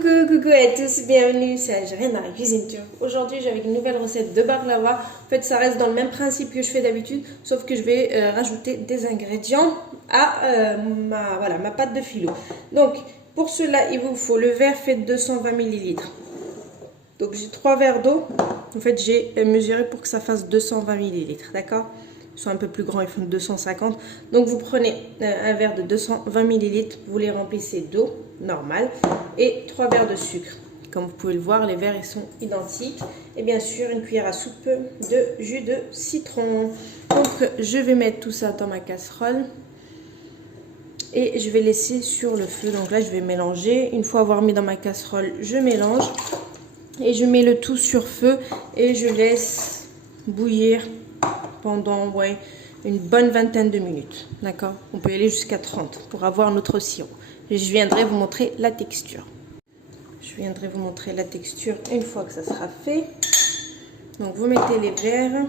Coucou à tous, bienvenue, c'est Algérienne dans la cuisine turque. Aujourd'hui j'ai avec une nouvelle recette de baklava. En fait ça reste dans le même principe que je fais d'habitude, sauf que je vais rajouter des ingrédients à ma pâte de phyllo. Donc pour cela il vous faut le verre fait de 220 ml. Donc j'ai 3 verres d'eau, en fait j'ai mesuré pour que ça fasse 220 ml, d'accord? Ils sont un peu plus grands, ils font 250. Donc vous prenez un verre de 220 ml, vous les remplissez d'eau normale et 3 verres de sucre. Comme vous pouvez le voir, les verres ils sont identiques. Et bien sûr, une cuillère à soupe de jus de citron. Donc je vais mettre tout ça dans ma casserole et je vais laisser sur le feu. Donc là, je vais mélanger. Une fois avoir mis dans ma casserole, je mélange et je mets le tout sur feu et je laisse bouillir pendant une bonne vingtaine de minutes, d'accord? On peut y aller jusqu'à 30 pour avoir notre sirop. Et je viendrai vous montrer la texture. Je viendrai vous montrer la texture une fois que ça sera fait. Donc vous mettez les verres,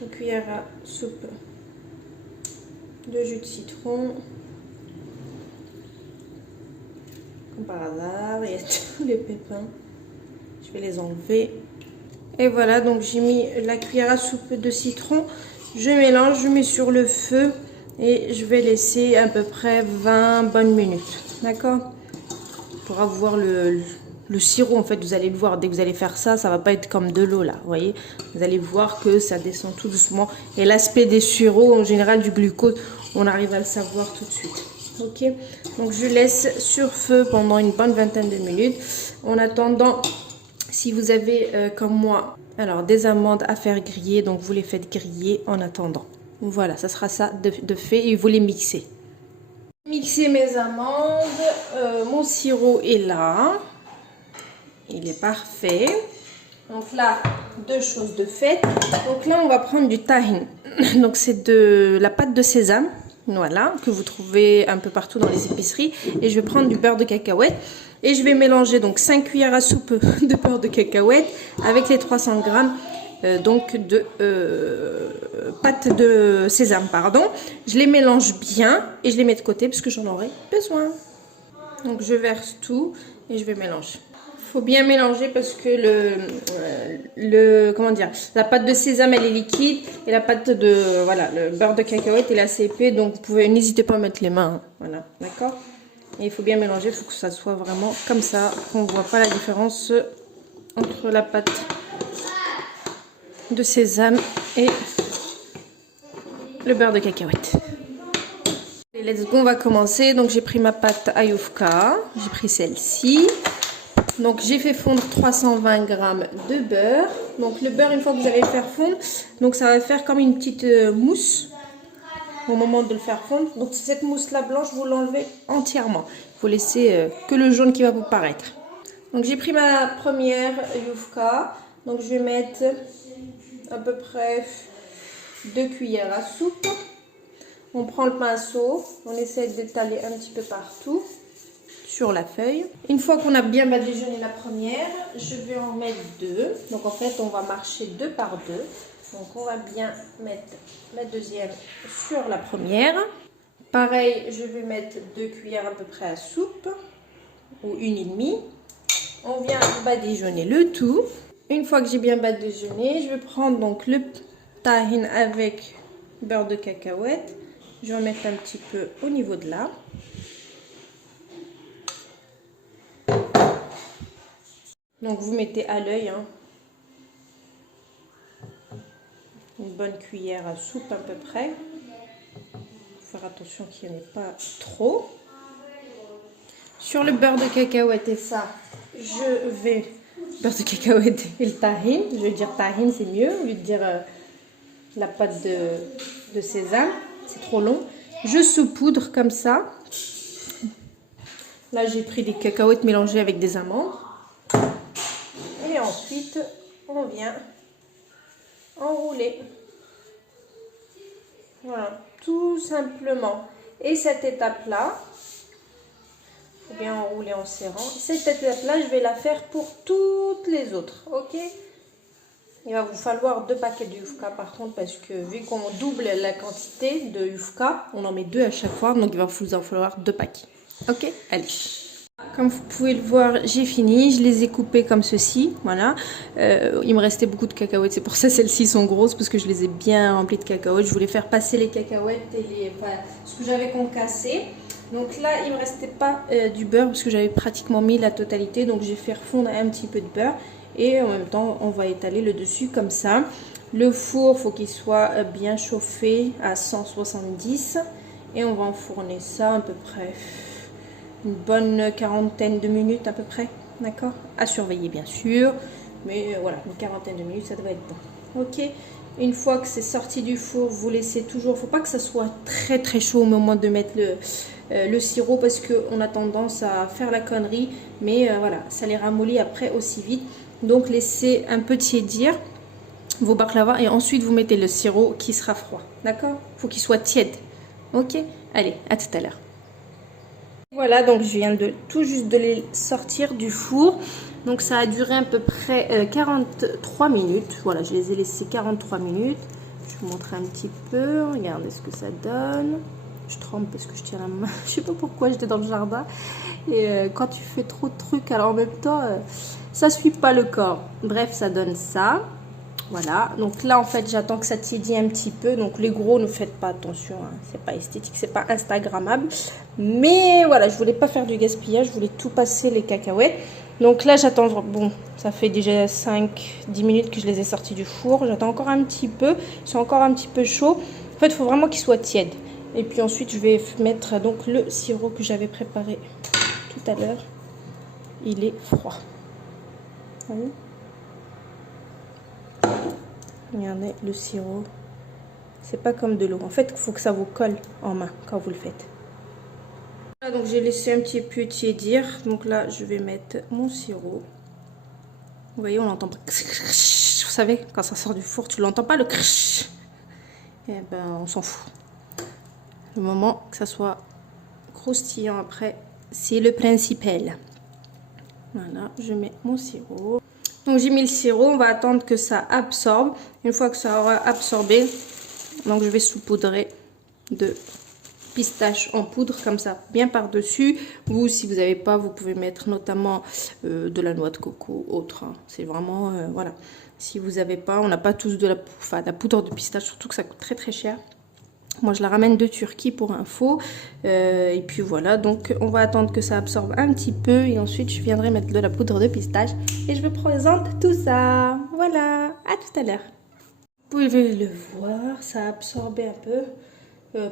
une cuillère à soupe de jus de citron. Comme par hasard, il y a tous les pépins. Je vais les enlever. Et voilà, donc j'ai mis la cuillère à soupe de citron. Je mélange, je mets sur le feu et je vais laisser à peu près 20 bonnes minutes. D'accord? Pour avoir le sirop, en fait, vous allez le voir, dès que vous allez faire ça, ça va pas être comme de l'eau là, vous voyez? Vous allez voir que ça descend tout doucement. Et l'aspect des sirops, en général du glucose, on arrive à le savoir tout de suite. Ok? Donc je laisse sur feu pendant une bonne vingtaine de minutes. En attendant, si vous avez, comme moi, alors des amandes à faire griller, donc vous les faites griller en attendant. Voilà, ça sera ça de fait et vous les mixez. Mixer mes amandes, mon sirop est là, il est parfait. Donc là, deux choses de fait. Donc là, on va prendre du tahin. Donc c'est de la pâte de sésame, voilà, que vous trouvez un peu partout dans les épiceries. Et je vais prendre du beurre de cacahuète. Et je vais mélanger donc 5 cuillères à soupe de beurre de cacahuète avec les 300 grammes donc de pâte de sésame, pardon. Je les mélange bien et je les mets de côté parce que j'en aurai besoin. Donc je verse tout et je vais mélanger. Il faut bien mélanger parce que la pâte de sésame elle est liquide et la pâte de le beurre de cacahuète il est assez épais, donc vous pouvez n'hésitez pas à mettre les mains, hein. Voilà, d'accord. Et il faut bien mélanger, il faut que ça soit vraiment comme ça, qu'on ne voit pas la différence entre la pâte de sésame et le beurre de cacahuète. Et let's go, on va commencer. Donc j'ai pris ma pâte à Yufka, j'ai pris celle-ci. Donc j'ai fait fondre 320 grammes de beurre. Donc le beurre, une fois que vous allez le faire fondre, donc ça va faire comme une petite mousse au moment de le faire fondre. Donc cette mousse là blanche, vous l'enlevez entièrement. Il faut laisser que le jaune qui va vous paraître. Donc j'ai pris ma première Yufka. Donc je vais mettre à peu près 2 cuillères à soupe. On prend le pinceau, on essaie d'étaler un petit peu partout sur la feuille. Une fois qu'on a bien badigeonné la première, je vais en mettre 2. Donc en fait on va marcher 2 par 2. Donc on va bien mettre la deuxième sur la première. Pareil, je vais mettre 2 cuillères à peu près à soupe, ou 1,5. On vient badigeonner le tout. Une fois que j'ai bien badigeonné, je vais prendre donc le tahin avec beurre de cacahuète. Je vais en mettre un petit peu au niveau de là. Donc vous mettez à l'œil, hein. Une bonne cuillère à soupe à peu près. Faut faire attention qu'il n'y en ait pas trop. Sur le beurre de cacahuète et ça, je vais... Beurre de cacahuète et le tahin. Je vais dire tahin, c'est mieux, au lieu de dire la pâte de sésame. C'est trop long. Je saupoudre comme ça. Là, j'ai pris des cacahuètes mélangées avec des amandes. Et ensuite, on vient enrouler. Voilà, tout simplement. Et cette étape-là, il faut bien enrouler en serrant. Cette étape-là, je vais la faire pour toutes les autres, ok? Il va vous falloir 2 paquets de Yufka par contre, parce que vu qu'on double la quantité de Yufka, on en met 2 à chaque fois, donc il va vous en falloir 2 paquets. Ok? Allez. comme vous pouvez le voir, j'ai fini. Je les ai coupés comme ceci. Voilà. Il me restait beaucoup de cacahuètes. C'est pour ça que celles-ci sont grosses, parce que je les ai bien remplies de cacahuètes. Je voulais faire passer les cacahuètes et ce que j'avais concassé. Donc là, il ne me restait pas du beurre, parce que j'avais pratiquement mis la totalité. Donc, je vais faire fondre un petit peu de beurre. Et en même temps, on va étaler le dessus comme ça. Le four, faut qu'il soit bien chauffé à 170. Et on va enfourner ça à peu près une bonne quarantaine de minutes à peu près. D'accord? À surveiller bien sûr. Mais voilà, une quarantaine de minutes, ça devrait être bon. Ok? Une fois que c'est sorti du four, vous laissez toujours... Faut pas que ça soit très très chaud au moment de mettre le sirop, parce qu'on a tendance à faire la connerie. Mais voilà, ça les ramollit après aussi vite. Donc laissez un peu tiédir vos baklava et ensuite vous mettez le sirop qui sera froid. D'accord? Faut qu'il soit tiède. Ok? Allez, à tout à l'heure. Voilà, donc je viens de tout juste de les sortir du four. Donc ça a duré à peu près 43 minutes. Voilà, je les ai laissés 43 minutes. Je vous montre un petit peu. Regardez ce que ça donne. Je tremble parce que je tiens la main. Je sais pas pourquoi, j'étais dans le jardin. Et quand tu fais trop de trucs, alors en même temps, ça suit pas le corps. Bref, ça donne ça. Voilà, donc là en fait j'attends que ça tiédit un petit peu. Donc les gros, ne faites pas attention, hein. C'est pas esthétique, c'est pas instagrammable. Mais voilà, je voulais pas faire du gaspillage, je voulais tout passer les cacahuètes. Donc là j'attends, bon ça fait déjà 5-10 minutes que je les ai sortis du four. J'attends encore un petit peu, ils sont encore un petit peu chauds. En fait il faut vraiment qu'ils soient tièdes. Et puis ensuite je vais mettre donc le sirop que j'avais préparé tout à l'heure. Il est froid. Ah oui. Regardez le sirop, c'est pas comme de l'eau. En fait, il faut que ça vous colle en main quand vous le faites. Voilà, donc j'ai laissé un petit peu tiédir. Donc là, je vais mettre mon sirop. Vous voyez, on l'entend pas. Vous savez, quand ça sort du four, tu l'entends pas le crch. Eh ben, on s'en fout. Le moment que ça soit croustillant après, c'est le principal. Voilà, je mets mon sirop. Donc j'ai mis le sirop, on va attendre que ça absorbe. Une fois que ça aura absorbé, donc je vais saupoudrer de pistache en poudre comme ça, bien par-dessus. Vous, si vous n'avez pas, vous pouvez mettre notamment de la noix de coco, autre. Hein. C'est vraiment, voilà. Si vous n'avez pas, on n'a pas tous de la poudre de pistache, surtout que ça coûte très très cher. Moi, je la ramène de Turquie pour info. Et puis voilà, donc on va attendre que ça absorbe un petit peu. Et ensuite, je viendrai mettre de la poudre de pistache. Et je vous présente tout ça. Voilà, à tout à l'heure. Vous pouvez le voir, ça a absorbé un peu.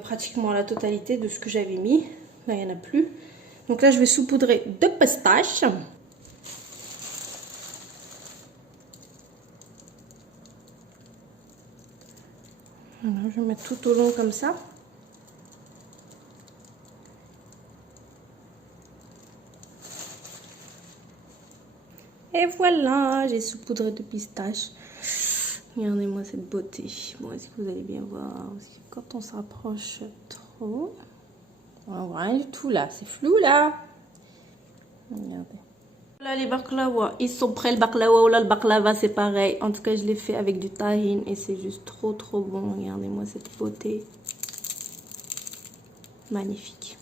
Pratiquement la totalité de ce que j'avais mis. Là, il n'y en a plus. Donc là, je vais saupoudrer de pistache. Voilà, je vais mettre tout au long comme ça. Et voilà, j'ai saupoudré de pistache. Regardez-moi cette beauté. Bon, est-ce que vous allez bien voir? Parce que quand on se rapproche trop, on voit rien du tout là. C'est flou là. Regardez. Voilà les baklawa, ils sont prêts le baklawa. Ou là le baklava c'est pareil. En tout cas je l'ai fait avec du tahine et c'est juste trop trop bon. Regardez-moi cette beauté. Magnifique.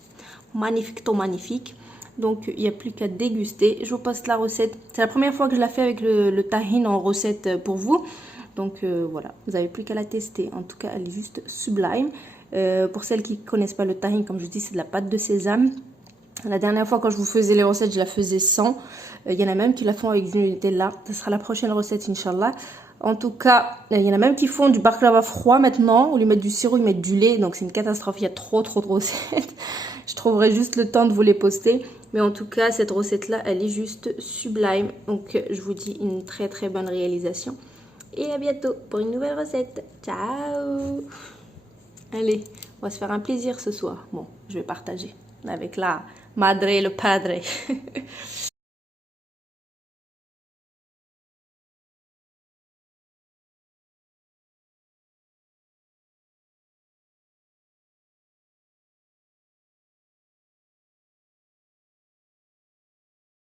Magnifique, tout magnifique. Donc il n'y a plus qu'à déguster. Je vous poste la recette. C'est la première fois que je la fais avec le tahine en recette pour vous. Donc voilà, vous n'avez plus qu'à la tester. En tout cas, elle est juste sublime. Pour celles qui ne connaissent pas le tahine, comme je dis, c'est de la pâte de sésame. La dernière fois, quand je vous faisais les recettes, je la faisais sans. Il y en a même qui la font avec du Nutella. Ce sera la prochaine recette, Inch'Allah. En tout cas, il y en a même qui font du baklava froid maintenant. Au lieu de mettre du sirop, ils mettent du lait. Donc c'est une catastrophe. Il y a trop de recettes. Je trouverai juste le temps de vous les poster. Mais en tout cas, cette recette-là, elle est juste sublime. Donc je vous dis une très très bonne réalisation. Et à bientôt pour une nouvelle recette. Ciao! Allez, on va se faire un plaisir ce soir. Bon, je vais partager avec la madre et le padre.